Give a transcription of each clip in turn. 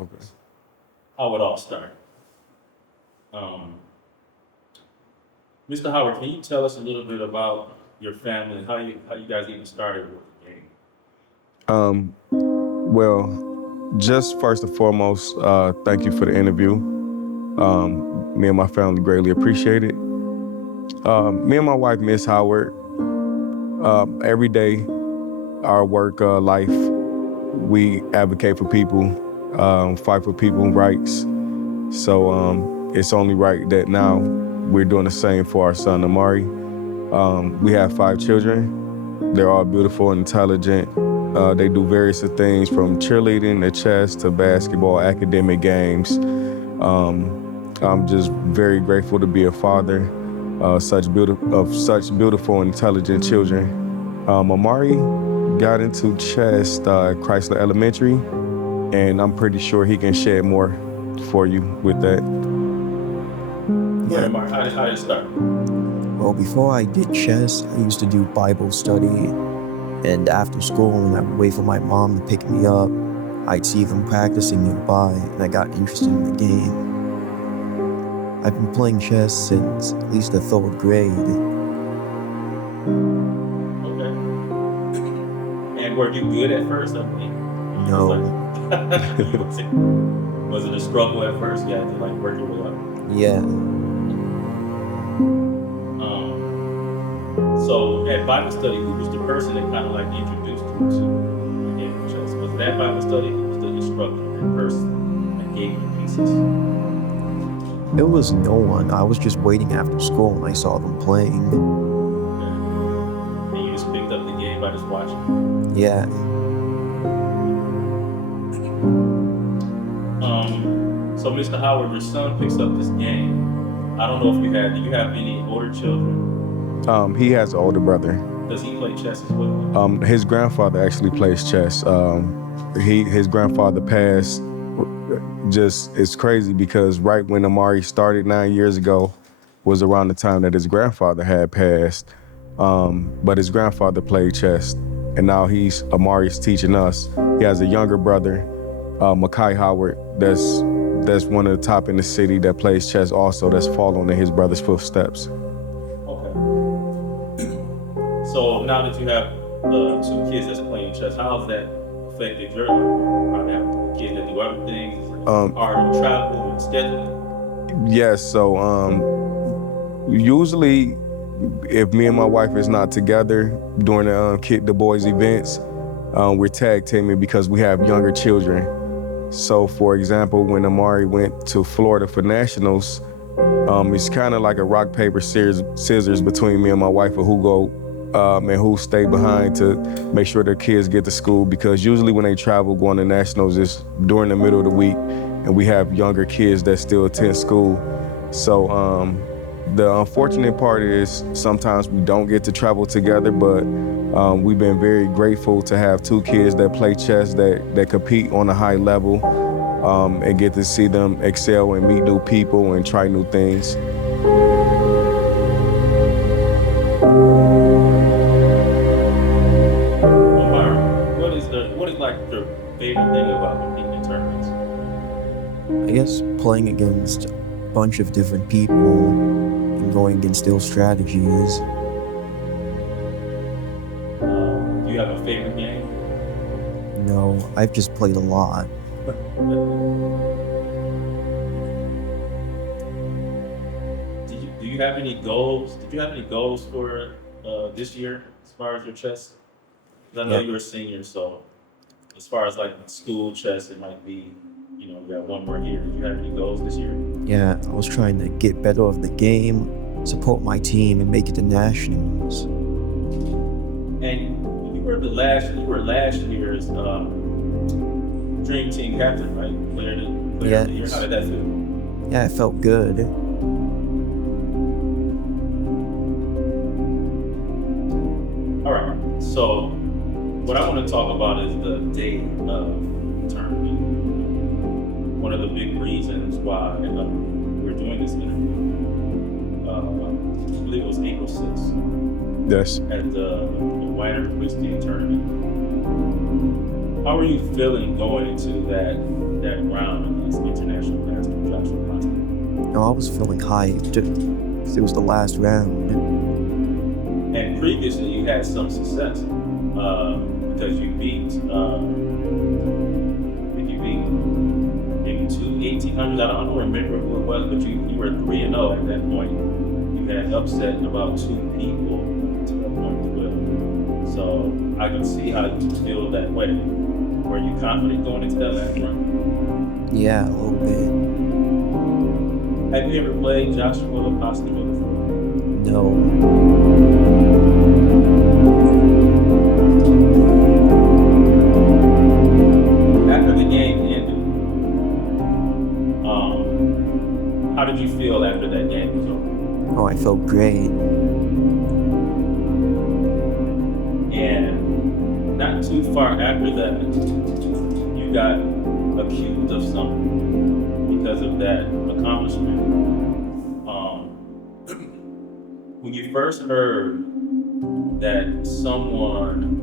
Okay. How it all started. Mr. Howard, can you tell us a little bit about your family and how you guys even started with the game? Well, just first and foremost, thank you for the interview. Me and my family greatly appreciate it. Me and my wife, Miss Howard, every day, our work life, we advocate for people, fight for people's rights. So it's only right that now we're doing the same for our son, Amari. We have 5 children. They're all beautiful and intelligent. They do various things from cheerleading to chess to basketball, academic games. I'm just very grateful to be a father of such beautiful and intelligent children. Amari got into chess at Chrysler Elementary, and I'm pretty sure he can shed more for you with that. Yeah. Mark, how did it start? Well, before I did chess, I used to do Bible study. And after school, when I would wait for my mom to pick me up, I'd see them practicing nearby, and I got interested in the game. I've been playing chess since at least the 3rd grade. Okay. And were you good at first? I mean, No. Was it a struggle at first? You had to like work your way up. Yeah. So at Bible study, who was the person that kind of like introduced you to the game of chess? Was that Bible study? Who was the instructor in person that gave you pieces? It was no one. I was just waiting after school and I saw them playing. Okay. And you just picked up the game by just watching? Yeah. So Mr. Howard, your son picks up this game. I don't know if do you have any older children? He has an older brother. Does he play chess as well? His grandfather actually plays chess. His grandfather passed. It's crazy because right when Amari started 9 years ago was around the time that his grandfather had passed. But his grandfather played chess, and now Amari's teaching us. He has a younger brother, Martize Howard, that's one of the top in the city that plays chess also, that's following in his brother's footsteps. So now that you have 2 kids that's playing chess, how has that affected your life? Probably have kids that do other things, art, travel, and scheduling? Yes, so usually if me and my wife is not together during the boys' events, we're tag teaming because we have younger children. So for example, when Amari went to Florida for nationals, it's kind of like a rock, paper, scissors between me and my wife of who go and who stay behind to make sure their kids get to school, because usually when they travel going to nationals, it's during the middle of the week, and we have younger kids that still attend school. So the unfortunate part is sometimes we don't get to travel together, but we've been very grateful to have 2 kids that play chess, that compete on a high level, and get to see them excel and meet new people and try new things. What is like your favorite thing about competing in tournaments? I guess playing against a bunch of different people and going against their strategies. Do you have a favorite game? No, I've just played a lot. Do you have any goals? Did you have any goals for this year as far as your chess? Because I know you're a senior, so as far as like school chess, it might be, you got 1 more year. Did you have any goals this year? Yeah, I was trying to get better of the game, support my team, and make it to nationals. And you were last year's Dream Team captain, right? Player of the year. How did that feel? Yeah, it felt good. All right. So what I want to talk about is the day of the tournament. One of the big reasons why we're doing this interview, I believe it was April 6th. Yes. At the WIENER-RUBENSTEIN Tournament. How are you feeling going into that round against International Master Joshua Posthuma? I was feeling hyped. It was the last round. And previously you had some success because you beat, maybe two 1800s. I don't remember who it was, but you were 3-0 at that point. You had upset about 2 people to that point as well. So I can see how you feel that way. Were you confident going into that last round? Yeah, a little bit. Have you ever played Joshua Posthuma before? No. After the game ended, how did you feel after that game was over? Oh, I felt great. And not too far after that, you got accused of something because of that accomplishment. When you first heard that someone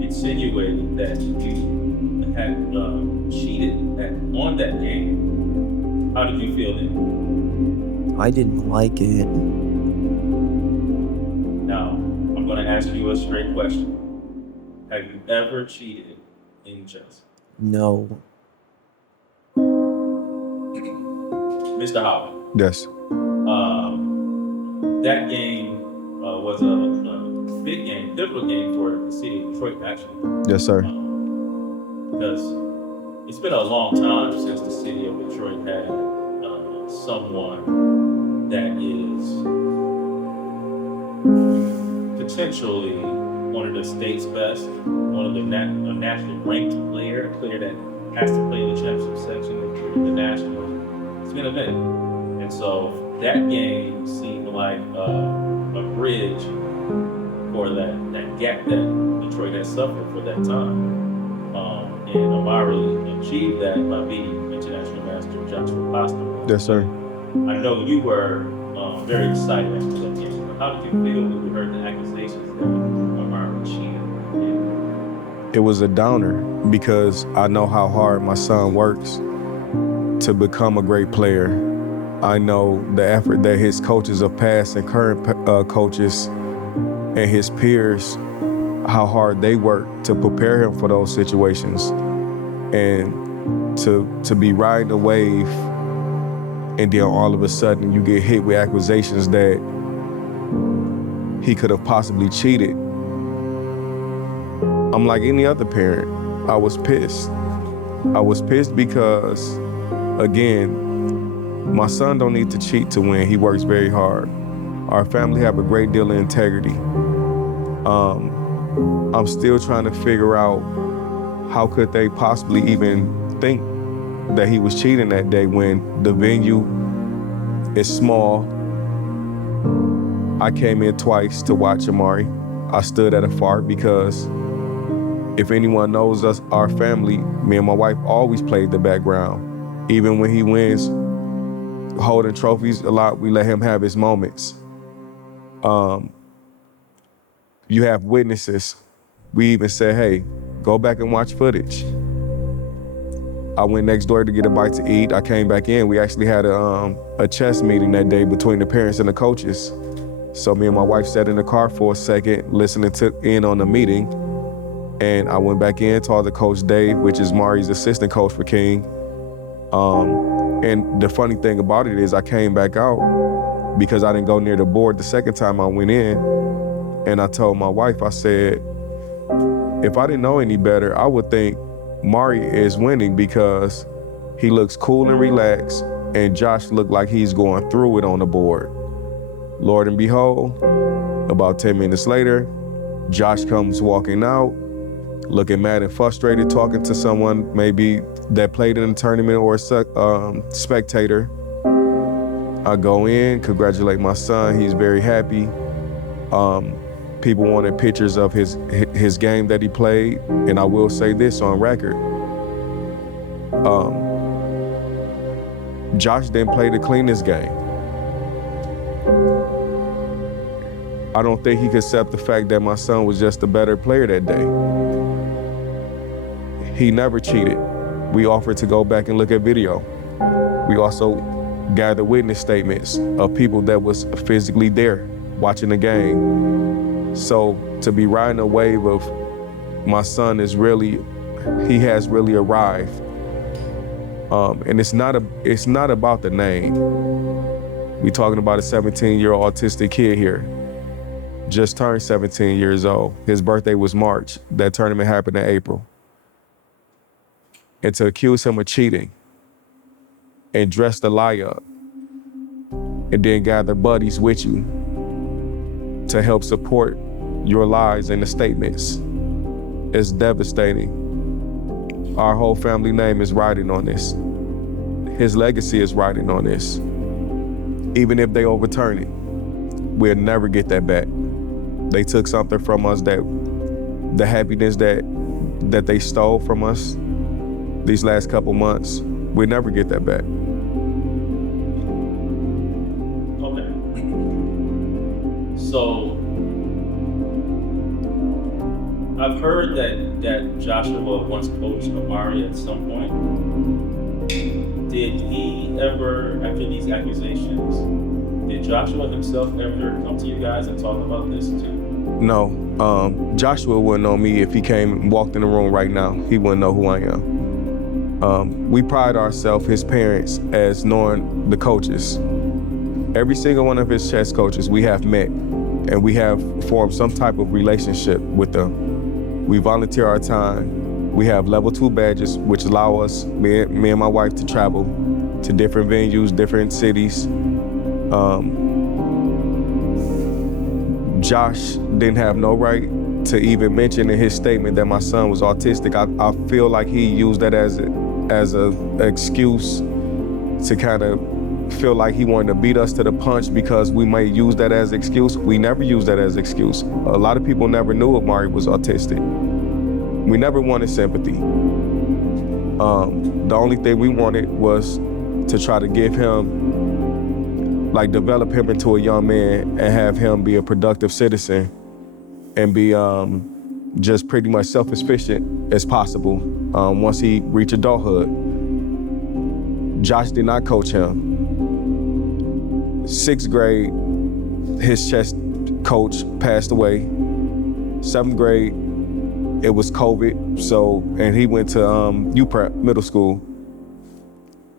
insinuated that you had cheated on that game, how did you feel then? I didn't like it. Now, I'm going to ask you a straight question. Have you ever cheated in chess? No. Mr. Howard, Yes. that game was a big game, pivotal game for the city of Detroit, actually. Yes, sir. Because it's been a long time since the city of Detroit had someone that is potentially one of the state's best, one of the national ranked player, a player that has to play the championship section of the national. It's been a minute. And so that game seemed like a bridge for that gap that Detroit has suffered for that time. And Amari achieved that by beating International Master Joshua Posthuma. Yes, sir. I know you were very excited after that game. But how did you feel when you heard the accusations that Amari cheated? It was a downer because I know how hard my son works to become a great player. I know the effort that his coaches of past and current coaches and his peers, how hard they work to prepare him for those situations. And to be riding a wave and then all of a sudden you get hit with accusations that he could have possibly cheated. I'm like any other parent. I was pissed. I was pissed because, again, my son don't need to cheat to win. He works very hard. Our family have a great deal of integrity. I'm still trying to figure out how could they possibly even think that he was cheating that day when the venue is small. I came in twice to watch Amari. I stood at a far because if anyone knows us, our family, me and my wife always played the background. Even when he wins, holding trophies a lot, we let him have his moments. You have witnesses. We even said, hey, go back and watch footage. I went next door to get a bite to eat. I came back in. We actually had a chess meeting that day between the parents and the coaches. So me and my wife sat in the car for a second, listening in on the meeting. And I went back in, talked to Coach Dave, which is Mari's assistant coach for King. And the funny thing about it is I came back out because I didn't go near the board the second time I went in. And I told my wife, I said, if I didn't know any better, I would think Mari is winning because he looks cool and relaxed and Josh looked like he's going through it on the board. Lord and behold, about 10 minutes later, Josh comes walking out, looking mad and frustrated, talking to someone maybe that played in the tournament or a spectator. I go in, congratulate my son, he's very happy. People wanted pictures of his game that he played, and I will say this on record. Josh didn't play the cleanest game. I don't think he could accept the fact that my son was just a better player that day. He never cheated. We offered to go back and look at video. We also gathered witness statements of people that was physically there watching the game. So to be riding a wave of my son he has really arrived. And it's not about the name. We talking about a 17-year-old autistic kid here. Just turned 17 years old. His birthday was March. That tournament happened in April. And to accuse him of cheating and dress the lie up and then gather buddies with you to help support your lies and the statements is devastating. Our whole family name is riding on this. His legacy is riding on this. Even if they overturn it, we'll never get that back. They took something from us, that the happiness that they stole from us these last couple months, we'll never get that back. Okay. So I've heard that Joshua once coached Amari at some point. Did he ever, after these accusations, did Joshua himself ever come to you guys and talk about this too? No, Joshua wouldn't know me if he came and walked in the room right now. He wouldn't know who I am. We pride ourselves, his parents, as knowing the coaches. Every single one of his chess coaches we have met, and we have formed some type of relationship with them. We volunteer our time. We have level 2 badges, which allow us, me and my wife, to travel to different venues, different cities. Josh didn't have no right to even mention in his statement that my son was autistic. I feel like he used that as an excuse to kind of feel like he wanted to beat us to the punch because we might use that as excuse. We never used that as excuse. A lot of people never knew Amari was autistic. We never wanted sympathy. The only thing we wanted was to try to give him, develop him into a young man and have him be a productive citizen and be just pretty much self-sufficient as possible once he reached adulthood. Josh did not coach him. 6th grade, his chess coach passed away. 7th grade, it was COVID, and he went to UPrep, middle school.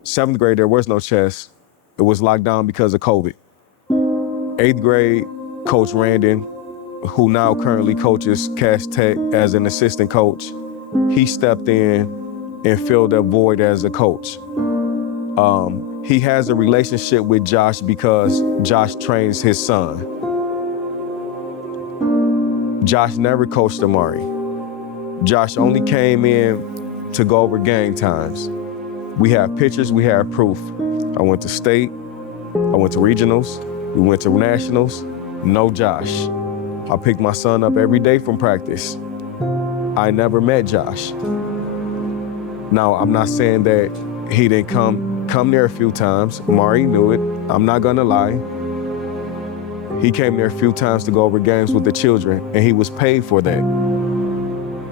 7th grade, there was no chess. It was locked down because of COVID. 8th grade, Coach Randon, who now currently coaches Cass Tech as an assistant coach, he stepped in and filled that void as a coach. He has a relationship with Josh because Josh trains his son. Josh never coached Amari. Josh only came in to go over game times. We have pictures, we have proof. I went to state, I went to regionals, we went to nationals, no Josh. I picked my son up every day from practice. I never met Josh. Now, I'm not saying that he didn't come there a few times. Amari knew it, I'm not gonna lie. He came there a few times to go over games with the children, and he was paid for that.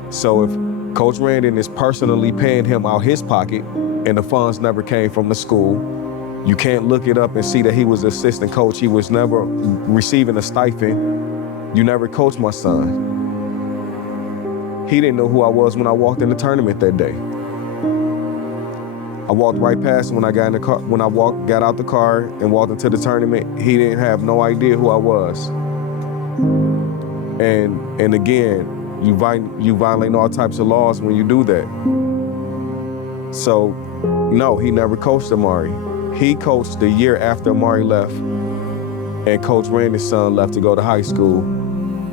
So if Coach Randon is personally paying him out his pocket and the funds never came from the school, you can't look it up and see that he was assistant coach. He was never receiving a stipend. You never coached my son. He didn't know who I was when I walked in the tournament that day. I walked right past him when I got in the car. When I got out the car and walked into the tournament, he didn't have no idea who I was. And again, you violate all types of laws when you do that. So, no, he never coached Amari. He coached the year after Amari left, and Coach Randon's son left to go to high school.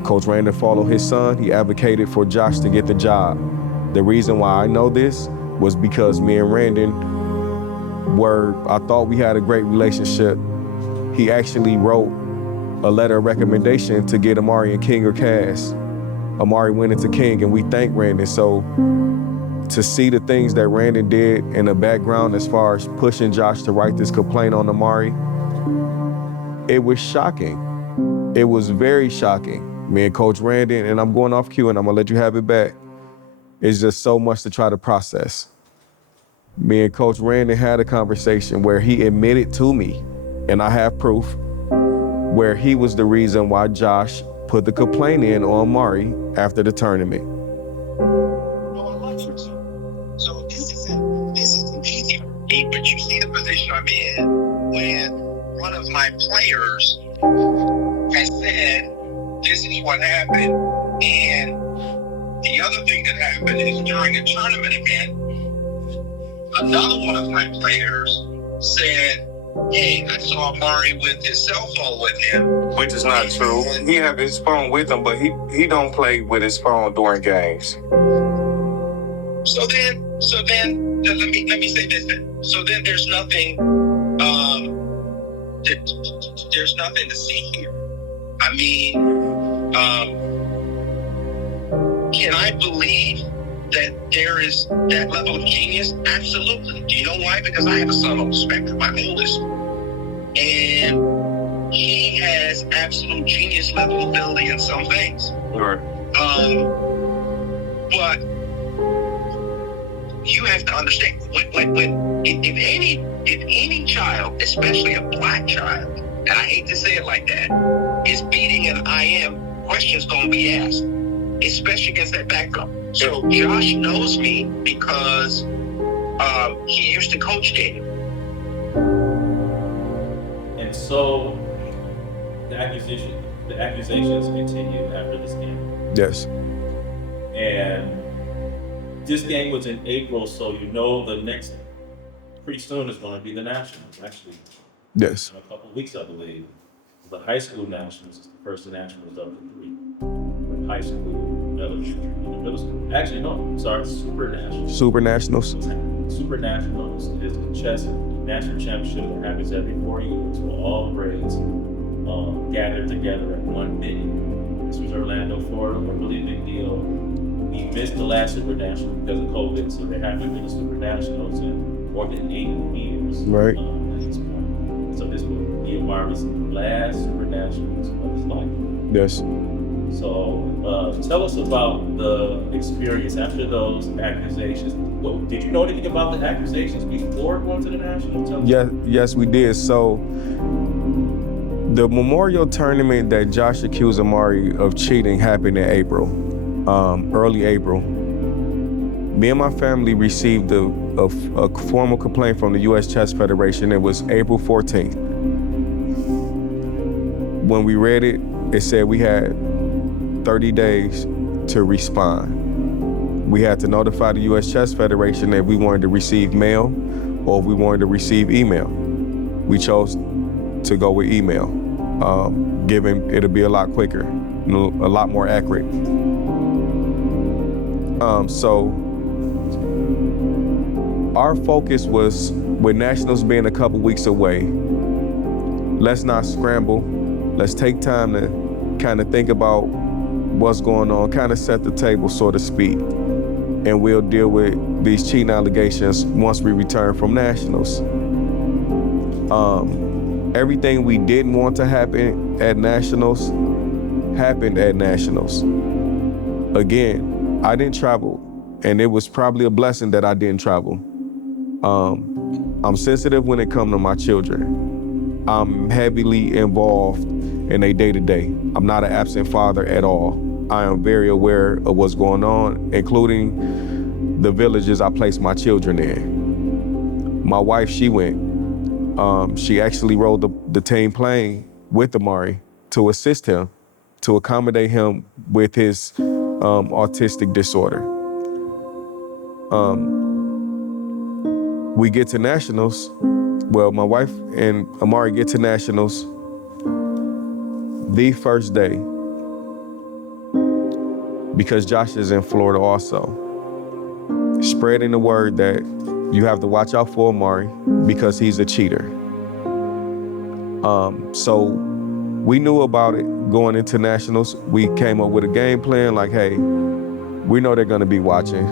Coach Randon followed his son. He advocated for Josh to get the job. The reason why I know this was because me and Randon I thought we had a great relationship. He actually wrote a letter of recommendation to get Amari in King or Cass. Amari went into King, and we thanked Randon. So to see the things that Randon did in the background as far as pushing Josh to write this complaint on Amari, it was shocking. It was very shocking. Me and Coach Randon, and I'm going off cue and I'm gonna let you have it back. it's just so much to try to process. Me and Coach Randon had a conversation where he admitted to me, and I have proof, where he was the reason why Josh put the complaint in on Amari after the tournament. So this isn't easy for me, but you see the position I'm in when one of my players has said, this is what happened. And the other thing that happened is during a tournament event, another one of my players said, hey, I saw Amari with his cell phone with him. Which is not true. He have his phone with him, but he don't play with his phone during games. So then let me say this then. So then there's nothing there's nothing to see here. I mean, can I believe that there is that level of genius? Absolutely. Do you know why? Because I have a son on the spectrum, my oldest. And he has absolute genius level ability in some things. Right. But you have to understand, if any child, especially a black child, and I hate to say it like that, is beating an IM, questions gonna be asked, especially against that backdrop. So Josh knows me because he used to coach Daniel. And so the accusations continue after this game. Yes. And this game was in April, so you know the next pretty soon is going to be the Nationals, actually. Yes. In a couple of weeks, I believe. The high school Nationals is the first Nationals of the three. From high school, middle school. Actually, no, sorry, Super Nationals. Super Nationals. Super Nationals is the chess national championship that happens every 4 years where all grades gather together at one venue. This was Orlando, Florida, a really big deal. We missed the last Super National because of COVID, so there haven't been a Super Nationals in more than 8 years. Right. At this point. So this will be Amari's last Super Nationals of his life. Yes. So tell us about the experience after those accusations. Did you know anything about the accusations before going to the National? Yes, we did. So the memorial tournament that Josh accused Amari of cheating happened in April, early April. Me and my family received a formal complaint from the U.S. Chess Federation. It was April 14th. When we read it, it said we had 30 days to respond. We had to notify the U.S. Chess Federation that we wanted to receive mail or if we wanted to receive email. We chose to go with email, given it'll be a lot quicker, a lot more accurate. So our focus was, with Nationals being a couple weeks away, let's not scramble. Let's take time to kind of think about what's going on, kind of set the table, so to speak. And we'll deal with these cheating allegations once we return from Nationals. Everything we didn't want to happen at Nationals happened at Nationals. Again, I didn't travel, and it was probably a blessing that I didn't travel. I'm sensitive when it comes to my children. I'm heavily involved in their day-to-day. I'm not an absent father at all. I am very aware of what's going on, including the villages I place my children in. My wife, she went. She actually rode the team plane with Amari to assist him, to accommodate him with his autistic disorder. We get to Nationals. Well, my wife and Amari get to Nationals the first day, because Josh is in Florida also, spreading the word that you have to watch out for Amari because he's a cheater. So we knew about it going into Nationals. We came up with a game plan like, hey, we know they're gonna be watching.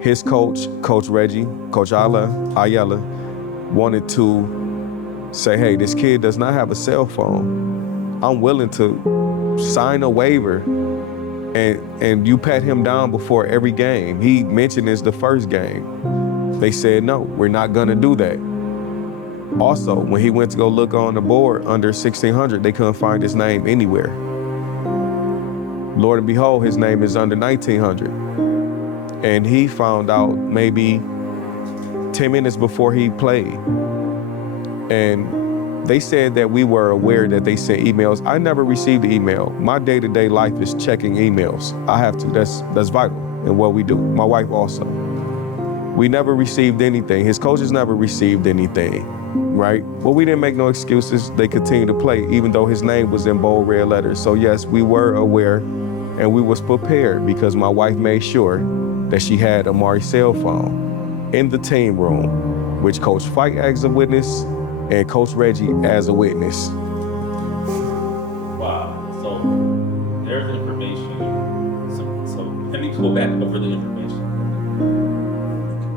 His coach, Coach Reggie, Coach Ayala, wanted to say, hey, this kid does not have a cell phone. I'm willing to sign a waiver and you pat him down before every game. He mentioned this the first game. They said, no, we're not gonna do that. Also, when he went to go look on the board under 1,600, they couldn't find his name anywhere. Lord and behold, his name is under 1,900. And he found out maybe 10 minutes before he played. And they said that we were aware that they sent emails. I never received the email. My day-to-day life is checking emails. I have to, that's vital in what we do. My wife also. We never received anything. His coaches never received anything, right? Well, we didn't make no excuses. They continued to play, even though his name was in bold red letters. So yes, we were aware and we was prepared because my wife made sure that she had Amari's cell phone in the team room, which Coach Fight as a witness and Coach Reggie as a witness. Wow. So there's information. So let me go back over the information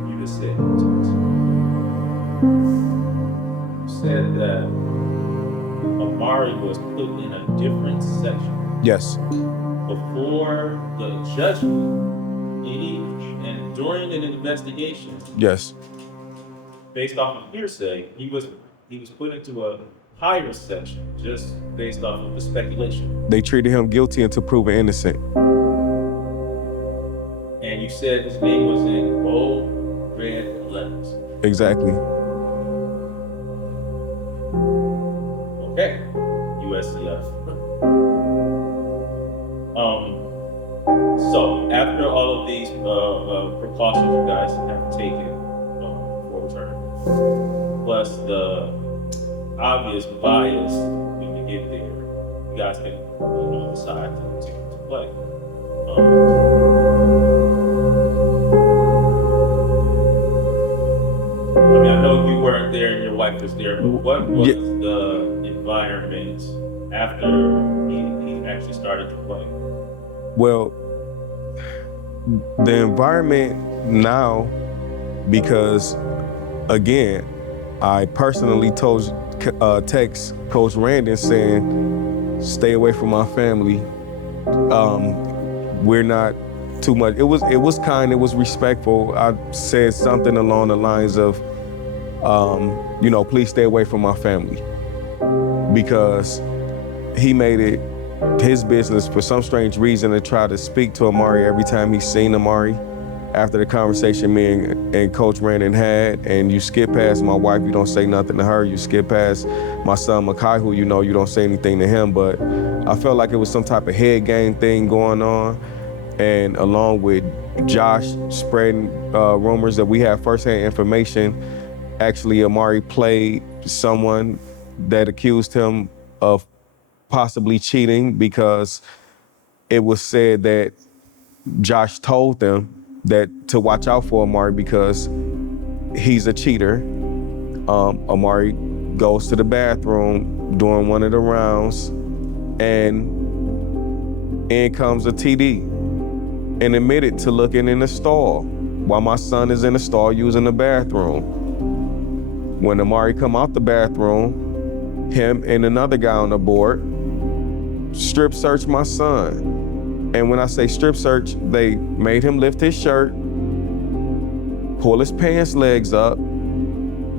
you just said. You said that Amari was put in a different section. Yes. Before the judgment, and during an investigation. Yes. Based off of hearsay, he was put into a higher section just based off of the speculation. They treated him guilty until proven innocent. And you said his name was in bold red letters. Exactly. Okay, USCF. So after all of these precautions you guys have taken before return, plus the obvious bias when you get there, you guys can decide to play. I mean, I know you weren't there and your wife was there, but what was the environment after he actually started to play? Well, the environment now, because again, I personally text Coach Randon saying, stay away from my family. We're not too much. It was kind, it was respectful. I said something along the lines of, please stay away from my family. Because he made it his business for some strange reason to try to speak to Amari every time he's seen Amari. After the conversation me and Coach Randon had, and you skip past my wife, you don't say nothing to her. You skip past my son Makai, who you don't say anything to him. But I felt like it was some type of head game thing going on. And along with Josh spreading rumors that we have firsthand information, actually Amari played someone that accused him of possibly cheating, because it was said that Josh told them that to watch out for Amari because he's a cheater. Amari goes to the bathroom during one of the rounds, and in comes a TD and admitted to looking in the stall while my son is in the stall using the bathroom. When Amari come out the bathroom, him and another guy on the board strip search my son. And when I say strip search, they made him lift his shirt, pull his pants legs up,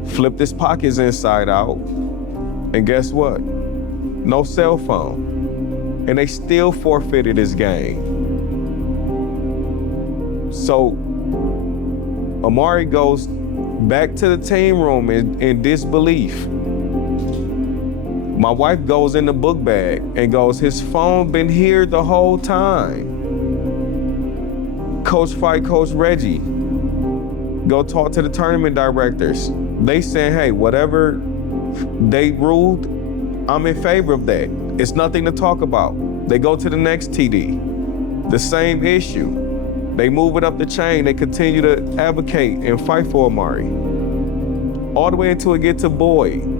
flipped his pockets inside out, and guess what? No cell phone. And they still forfeited his game. So Amari goes back to the team room in disbelief. My wife goes in the book bag and goes, his phone been here the whole time. Coach Fight, Coach Reggie, go talk to the tournament directors. They saying, hey, whatever they ruled, I'm in favor of that. It's nothing to talk about. They go to the next TD, the same issue. They move it up the chain. They continue to advocate and fight for Amari. All the way until it gets to Boyd.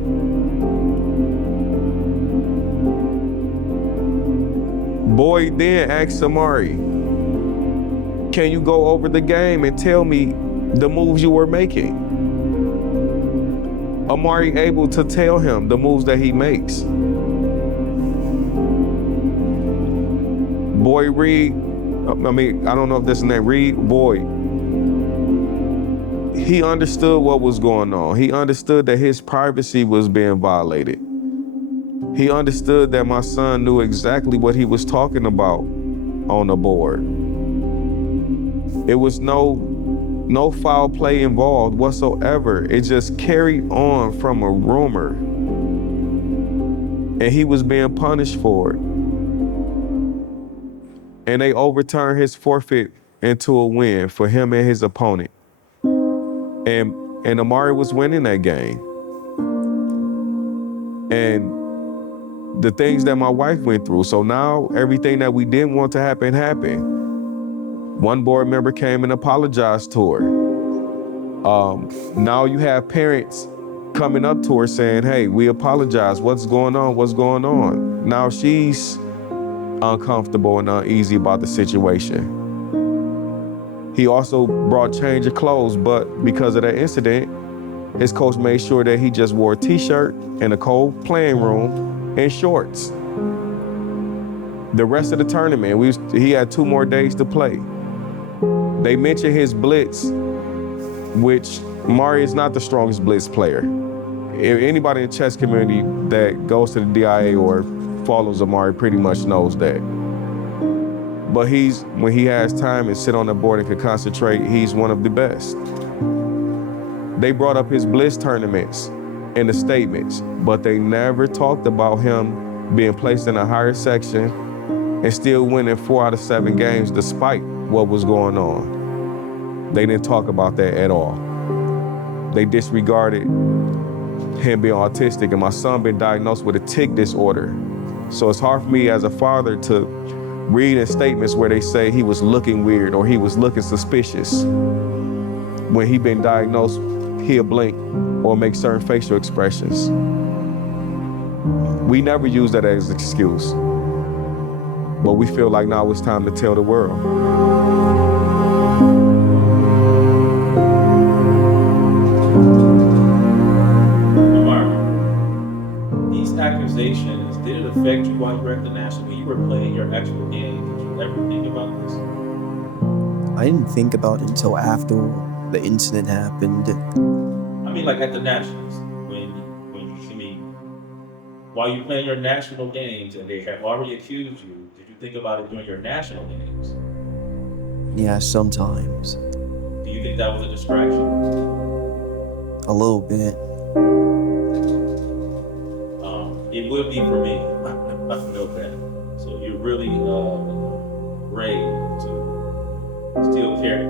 Boyd then asks Amari, can you go over the game and tell me the moves you were making? Amari able to tell him the moves that he makes. Boy Reed, I don't know if that's his name, Reed, Boy, he understood what was going on. He understood that his privacy was being violated. He understood that my son knew exactly what he was talking about on the board. It was no foul play involved whatsoever. It just carried on from a rumor. And he was being punished for it. And they overturned his forfeit into a win for him and his opponent. And Amari was winning that game. And the things that my wife went through. So now everything that we didn't want to happen happened. One board member came and apologized to her. Now you have parents coming up to her saying, hey, we apologize. What's going on? What's going on? Now she's uncomfortable and uneasy about the situation. He also brought change of clothes, but because of that incident, his coach made sure that he just wore a t-shirt in a cold playing room and shorts. The rest of the tournament, he had 2 more days to play. They mentioned his blitz, which Amari is not the strongest blitz player. If anybody in the chess community that goes to the DIA or follows Amari pretty much knows that. But when he has time and sit on the board and can concentrate, he's one of the best. They brought up his blitz tournaments in the statements, but they never talked about him being placed in a higher section and still winning 4 out of 7 games despite what was going on. They didn't talk about that at all. They disregarded him being autistic, and my son been diagnosed with a tic disorder. So it's hard for me as a father to read in statements where they say he was looking weird or he was looking suspicious. When he been diagnosed, he'll blink or make certain facial expressions. We never use that as an excuse, but we feel like now it's time to tell the world. These accusations, did it affect you while you were at the National? When you were playing your actual game, did you ever think about this? I didn't think about it until after the incident happened. I mean, like at the Nationals, while you're playing your national games and they have already accused you, did you think about it during your national games? Yeah, sometimes. Do you think that was a distraction? A little bit. It would be for me. I feel that. So you're really brave to still carry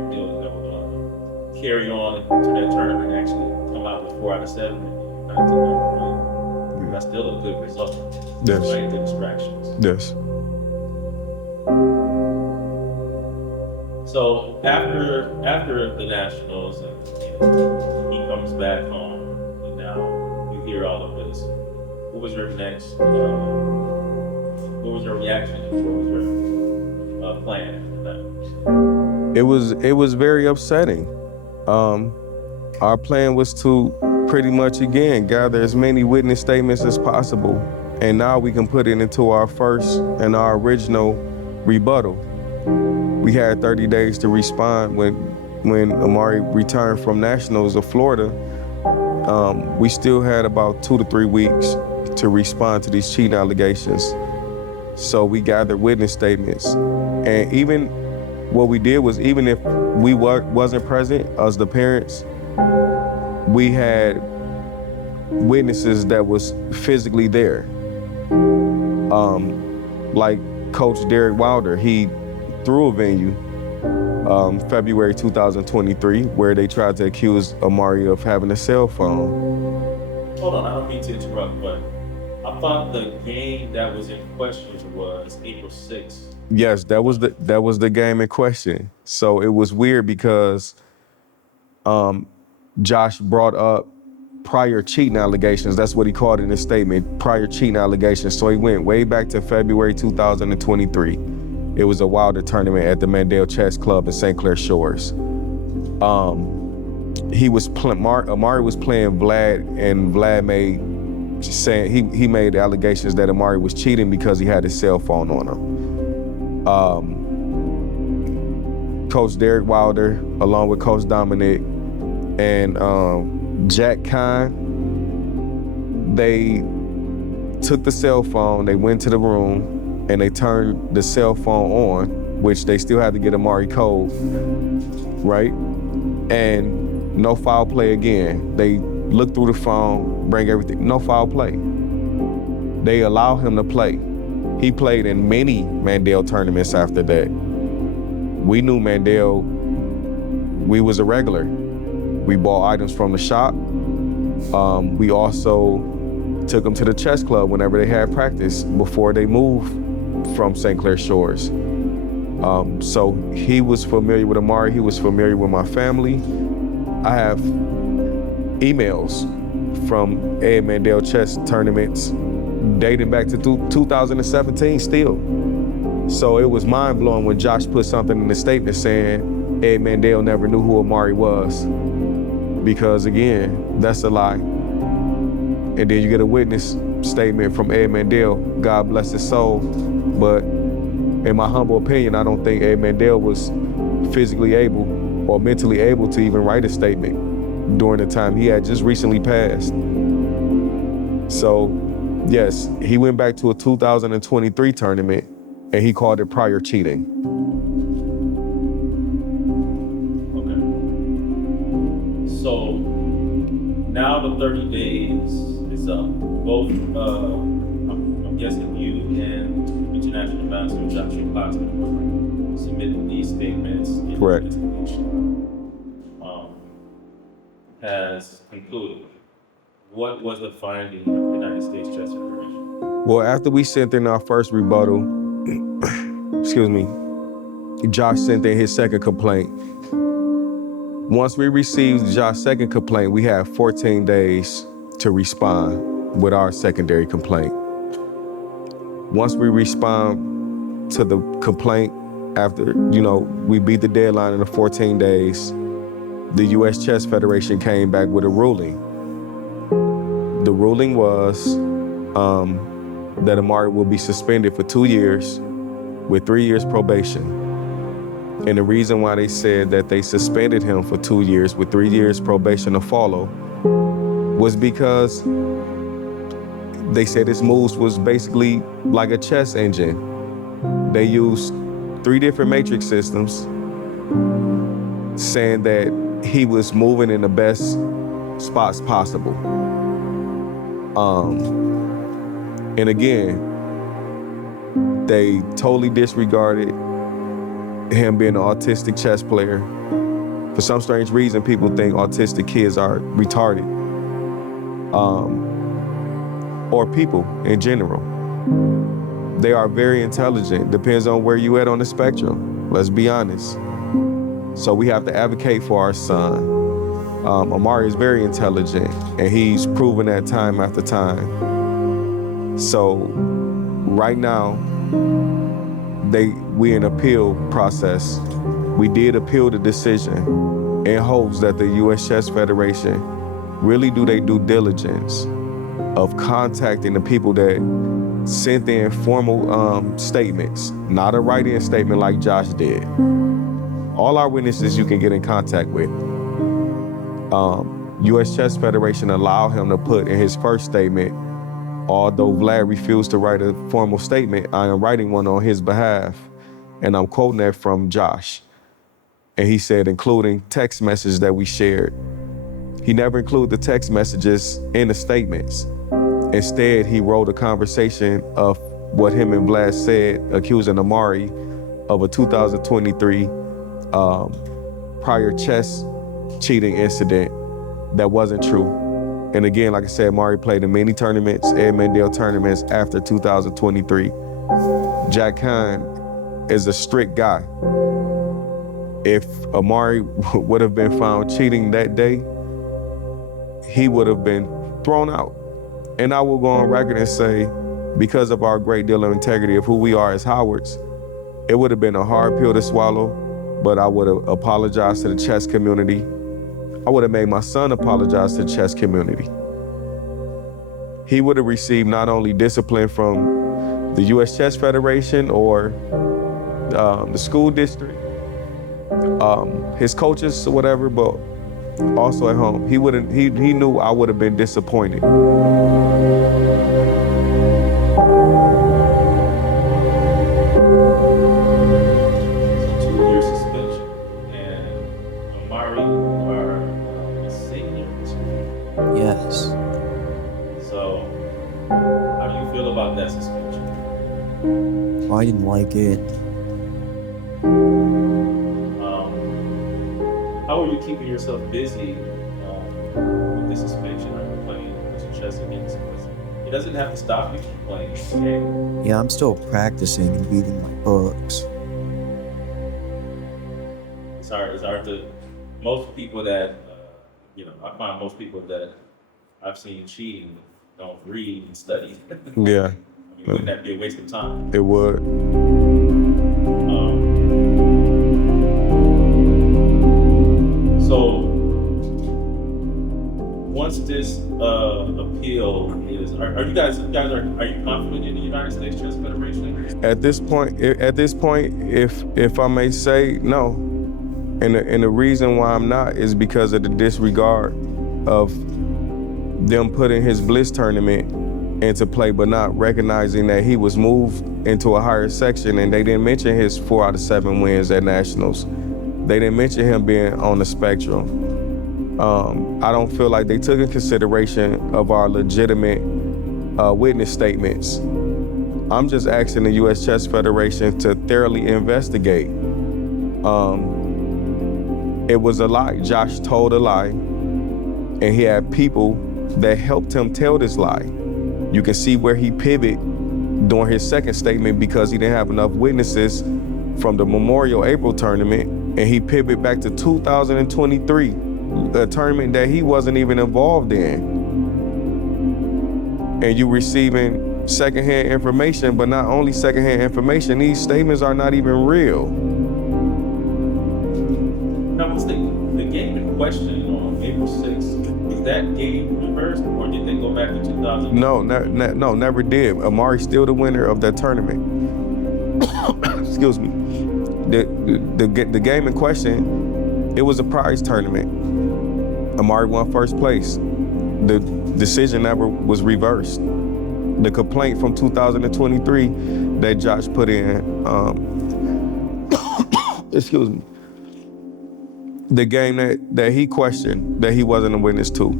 on to that tournament and actually come out with 4 out of 7 and not to number 1. That's still a good result. Yes. Despite the distractions. Yes. So after the Nationals, and he comes back home, and now you hear all of this. What was your next? What was your reaction? What was your plan for that? It was very upsetting. Our plan was to pretty much, again, gather as many witness statements as possible. And now we can put it into our first and our original rebuttal. We had 30 days to respond when Amari returned from Nationals of Florida. We still had about 2 to 3 weeks to respond to these cheating allegations. So we gathered witness statements. And even what we did was, even if we wasn't present as the parents, we had witnesses that was physically there. Like Coach Derek Wilder, he threw a venue February 2023 where they tried to accuse Amari of having a cell phone. Hold on, I don't mean to interrupt, but I thought the game that was in question was April 6th. Yes, that was the game in question. So it was weird because Josh brought up prior cheating allegations. That's what he called in his statement, prior cheating allegations. So he went way back to February 2023. It was a Wilder tournament at the Mandel Chess Club in St. Clair Shores. Amari was playing Vlad, and Vlad made allegations that Amari was cheating because he had his cell phone on him. Coach Derek Wilder, along with Coach Dominic, and Jack Kine, they took the cell phone, they went to the room, and they turned the cell phone on, which they still had to get Amari code, right? And no foul play again. They look through the phone, bring everything, no foul play. They allow him to play. He played in many Mandel tournaments after that. We knew Mandel, we was a regular. We bought items from the shop. We also took him to the chess club whenever they had practice before they moved from St. Clair Shores. So he was familiar with Amari, he was familiar with my family. I have emails from Ed Mandel chess tournaments dating back to 2017 still. So it was mind blowing when Josh put something in the statement saying Ed Mandel never knew who Amari was. Because again, that's a lie. And then you get a witness statement from Ed Mandel, God bless his soul. But in my humble opinion, I don't think Ed Mandel was physically able or mentally able to even write a statement during the time he had just recently passed. So yes, he went back to a 2023 tournament and he called it prior cheating. Okay. So now the 30 days is up. Both, I'm guessing you and International Master Joshua Posthuma submitted these statements in Correct. Has concluded. What was the finding of the United States Chess Federation? Well, after we sent in our first rebuttal, excuse me, Josh sent in his second complaint. Once we received Josh's second complaint, we had 14 days to respond with our secondary complaint. Once we respond to the complaint after, we beat the deadline in the 14 days, the U.S. Chess Federation came back with a ruling. The ruling was that Amari will be suspended for 2 years with 3 years probation. And the reason why they said that they suspended him for 2 years with 3 years probation to follow was because they said his moves was basically like a chess engine. They used 3 different matrix systems, saying that he was moving in the best spots possible. And again, they totally disregarded him being an autistic chess player. For some strange reason, people think autistic kids are retarded. Or people in general. They are very intelligent, depends on where you at on the spectrum, let's be honest. So we have to advocate for our son. Amari is very intelligent, and he's proven that time after time. So right now, we in appeal process. We did appeal the decision in hopes that the U.S. Chess Federation really do their due diligence of contacting the people that sent in formal statements, not a write-in statement like Josh did. All our witnesses you can get in contact with. U.S. Chess Federation allowed him to put in his first statement, although Vlad refused to write a formal statement, I am writing one on his behalf. And I'm quoting that from Josh. And he said, including text messages that we shared. He never included the text messages in the statements. Instead, he wrote a conversation of what him and Vlad said, accusing Amari of a 2023 prior chess cheating incident that wasn't true. And again, like I said, Amari played in many tournaments, Ed Mandel tournaments after 2023. Jack Kine is a strict guy. If Amari would have been found cheating that day, he would have been thrown out. And I will go on record and say, because of our great deal of integrity of who we are as Howards, it would have been a hard pill to swallow, but I would have apologized to the chess community. I would have made my son apologize to the chess community. He would have received not only discipline from the U.S. Chess Federation or the school district, his coaches or whatever, but also at home. He knew I would have been disappointed. Yes. So, how do you feel about that suspension? I didn't like it. How are you keeping yourself busy with the suspension? Are you playing chess against? It doesn't have to stop you from playing the game. Yeah, I'm still practicing and reading my books. It's hard to, most people that, I find most people that I've seen cheating don't read and study. Yeah. Wouldn't that be a waste of time? It would. So once this appeal is, are you confident in the United States Chess Federation? At this point, if I may say, no. And the reason why I'm not is because of the disregard of them putting his Bliss tournament into play, but not recognizing that he was moved into a higher section, and they didn't mention his 4 out of 7 wins at nationals. They didn't mention him being on the spectrum. I don't feel like they took in consideration of our legitimate witness statements. I'm just asking the U.S. Chess Federation to thoroughly investigate. It was a lie. Josh told a lie, and he had people that helped him tell this lie. You can see where he pivoted during his second statement because he didn't have enough witnesses from the Memorial April tournament, and he pivoted back to 2023, a tournament that he wasn't even involved in. And you receiving secondhand information, but not only secondhand information, these statements are not even real. Now, was the game in question on April 6th, was that game reversed, or did they go back to 2000? No, never did. Amari still the winner of that tournament. Excuse me. The game in question, it was a prize tournament. Amari won first place. The decision never was reversed. The complaint from 2023 that Josh put in, excuse me, the game that he questioned, that he wasn't a witness to.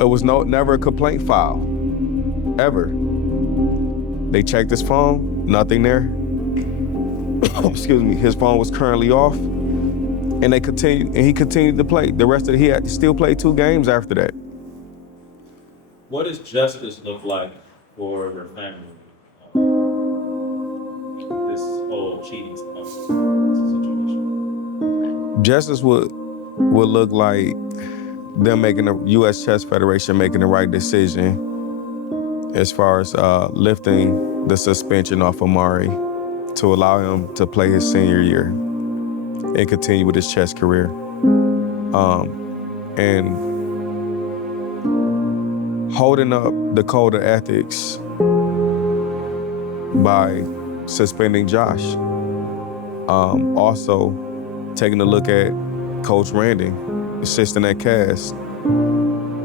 It was never a complaint file, ever. They checked his phone, nothing there. Excuse me, his phone was currently off, and he continued to play. The rest of he had to still play 2 games after that. What does justice look like for your family? This whole cheating situation. Justice would look like them making the U.S. Chess Federation making the right decision as far as lifting the suspension off Amari to allow him to play his senior year and continue with his chess career. And holding up the code of ethics by suspending Josh. Also taking a look at Coach Randing, assistant at Cass,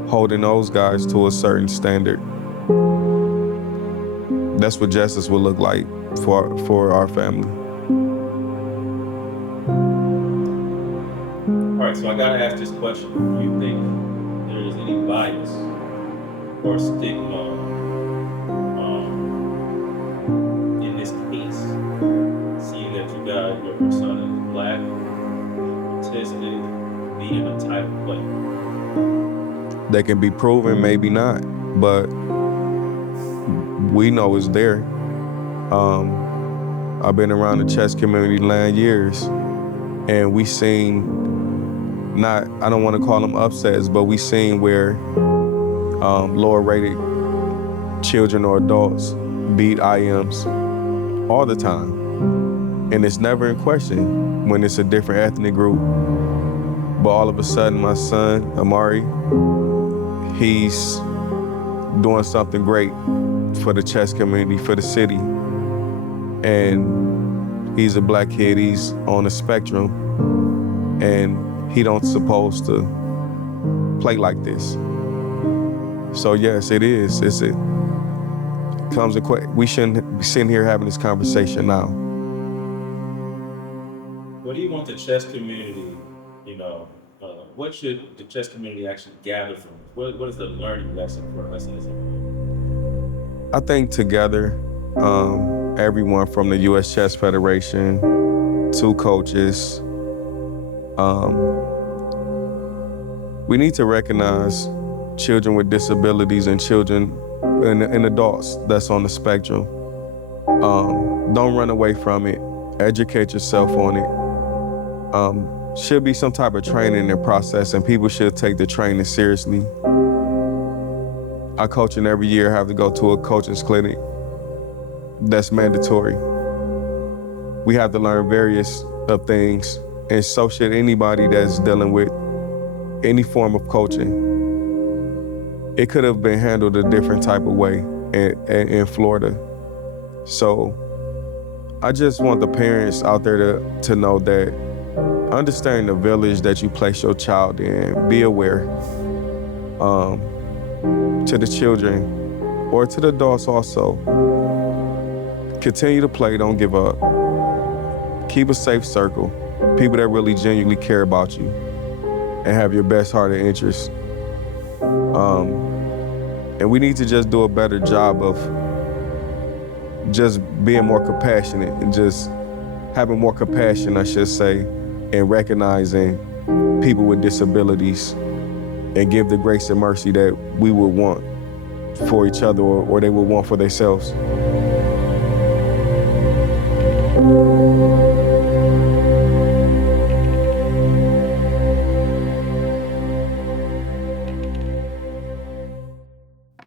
holding those guys to a certain standard. That's what justice will look like for our family. All right, so I gotta ask this question. Do you think there is any bias or stigma in this case, seeing that you got your son is black, autistic, being a type of player? They can be proven, maybe not, but we know it's there. I've been around the chess community 9 years, and we seen, I don't want to call them upsets, but we seen where lower rated children or adults beat IMs all the time. And it's never in question when it's a different ethnic group. But all of a sudden, my son, Amari, he's doing something great for the chess community, for the city. and he's a black kid, he's on the spectrum, and he don't supposed to play like this. So yes, it is. We shouldn't be sitting here having this conversation now. What do you want the chess community, what should the chess community actually gather from it? What is the learning lesson for us as a group? I think together, everyone from the U.S. Chess Federation to coaches, we need to recognize children with disabilities and children and adults that's on the spectrum. Don't run away from it. Educate yourself on it. Should be some type of training and process, and people should take the training seriously. I coach, and every year have to go to a coaching's clinic. That's mandatory. We have to learn various of things, and so should anybody that's dealing with any form of coaching. It could have been handled a different type of way in Florida. So I just want the parents out there to know that understand the village that you place your child in. Be aware to the children or to the adults also. Continue to play, don't give up. Keep a safe circle. People that really genuinely care about you and have your best heart and interest. And we need to just do a better job of just being more compassionate and just having more compassion, I should say, and recognizing people with disabilities and give the grace and mercy that we would want for each other or they would want for themselves.